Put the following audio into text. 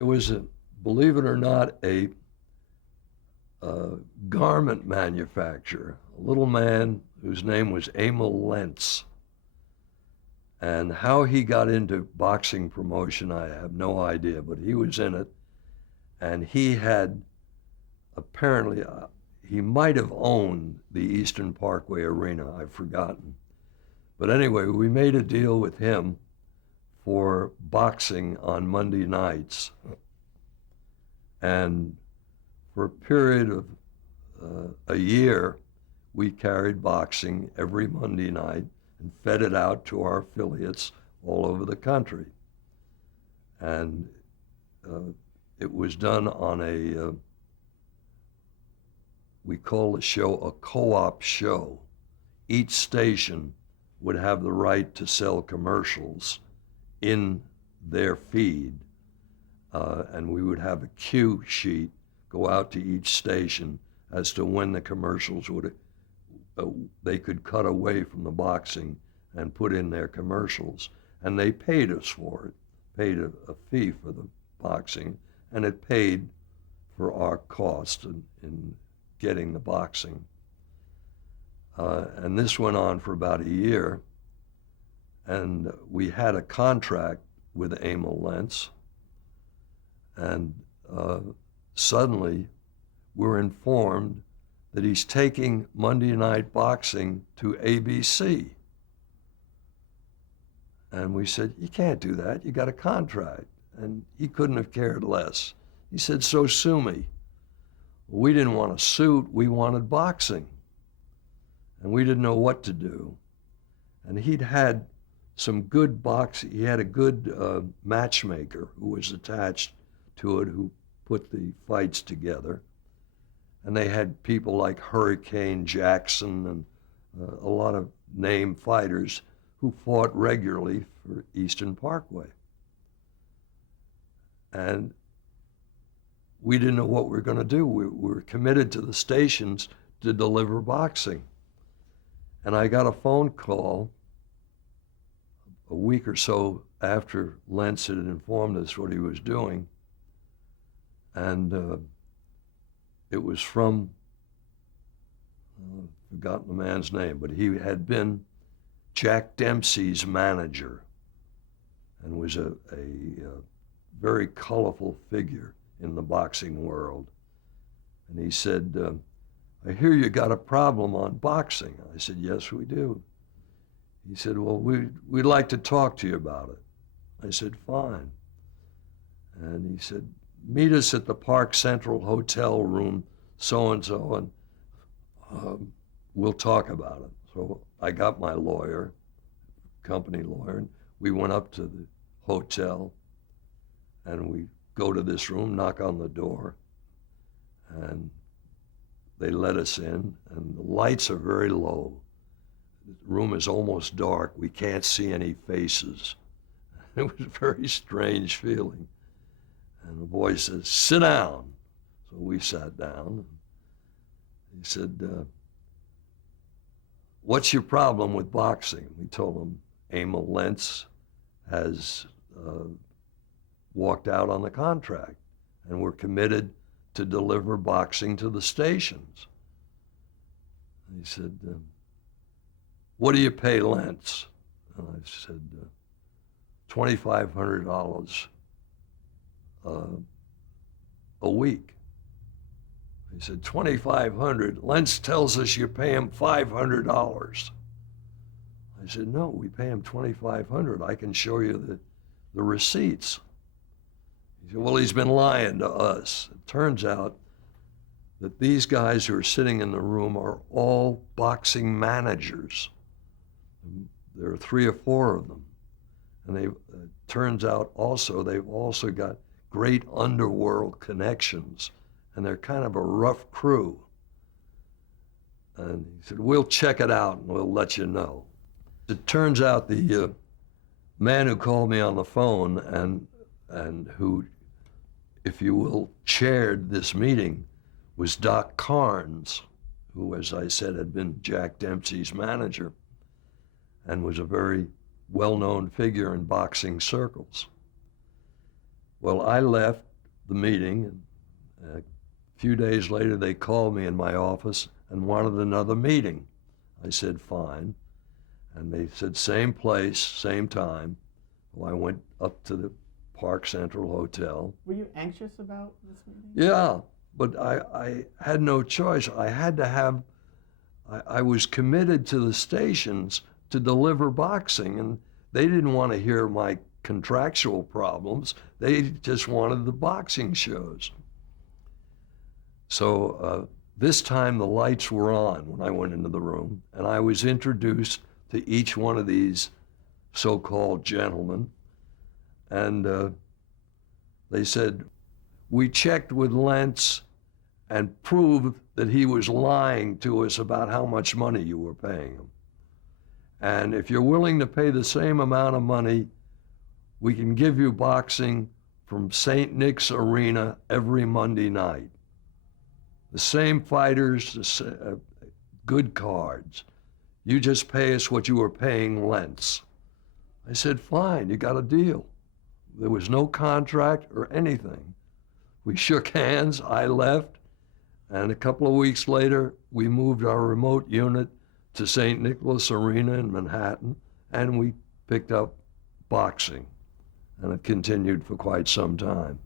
It was, believe it or not, a garment manufacturer, a little man whose name was Emil Lentz. And how he got into boxing promotion, I have no idea, but he was in it. And he had apparently, he might have owned the Eastern Parkway Arena, I've forgotten. But anyway, we made a deal with him for boxing on Monday nights. And for a period of a year, we carried boxing every Monday night and fed it out to our affiliates all over the country. And it was done on we call the show a co-op show. Each station would have the right to sell commercials in their feed. And we would have a cue sheet go out to each station as to when the commercials would, they could cut away from the boxing and put in their commercials. And they paid us for it, paid a fee for the boxing, and it paid for our cost in getting the boxing. And this went on for about a year. And we had a contract with Emil Lentz. And suddenly we're informed that he's taking Monday Night Boxing to ABC. And we said, you can't do that. You got a contract. And he couldn't have cared less. He said, so sue me. Well, we didn't want a suit. We wanted boxing. And we didn't know what to do. And he'd had some good boxing. He had a good matchmaker who was attached to it, who put the fights together. And they had people like Hurricane Jackson and a lot of named fighters who fought regularly for Eastern Parkway. And we didn't know what we were going to do. We were committed to the stations to deliver boxing. And I got a phone call a week or so after Lentz had informed us what he was doing. And it was from, I've forgotten the man's name, but he had been Jack Dempsey's manager and was a very colorful figure in the boxing world. And he said, I hear you got a problem on boxing. I said, yes, we do. He said, well, we'd like to talk to you about it. I said, fine. And he said, meet us at the Park Central Hotel room, so-and-so, and we'll talk about it. So I got my lawyer, company lawyer, and we went up to the hotel, and we go to this room, knock on the door, and they let us in, and the lights are very low. The room is almost dark. We can't see any faces. It was a very strange feeling. And the boy says, sit down. So we sat down. He said, what's your problem with boxing? We told him Emil Lentz has walked out on the contract, and we're committed to deliver boxing to the stations. And he said, what do you pay Lentz? And I said, $2,500 a week. He said, $2,500? Lentz tells us you pay him $500. I said, no, we pay him $2,500. I can show you the receipts. He said, well, he's been lying to us. It turns out that these guys who are sitting in the room are all boxing managers. There are 3 or 4 of them. And it turns out also they've also got great underworld connections, and they're kind of a rough crew. And he said, we'll check it out and we'll let you know. It turns out the man who called me on the phone and who, if you will, chaired this meeting was Doc Carnes, who, as I said, had been Jack Dempsey's manager and was a very well-known figure in boxing circles. Well, I left the meeting. And a few days later, they called me in my office and wanted another meeting. I said, fine. And they said, same place, same time. Well, I went up to the Park Central Hotel. Were you anxious about this meeting? Yeah, but I had no choice. I had to have, I was committed to the stations to deliver boxing, and they didn't want to hear my contractual problems. They just wanted the boxing shows. So this time the lights were on when I went into the room, and I was introduced to each one of these so-called gentlemen. And they said, we checked with Lentz and proved that he was lying to us about how much money you were paying him. And if you're willing to pay the same amount of money, we can give you boxing from St. Nick's Arena every Monday night. The same fighters, good cards. You just pay us what you were paying Lentz. I said, fine, you got a deal. There was no contract or anything. We shook hands, I left, and a couple of weeks later, we moved our remote unit to St. Nicholas Arena in Manhattan, and we picked up boxing, and it continued for quite some time.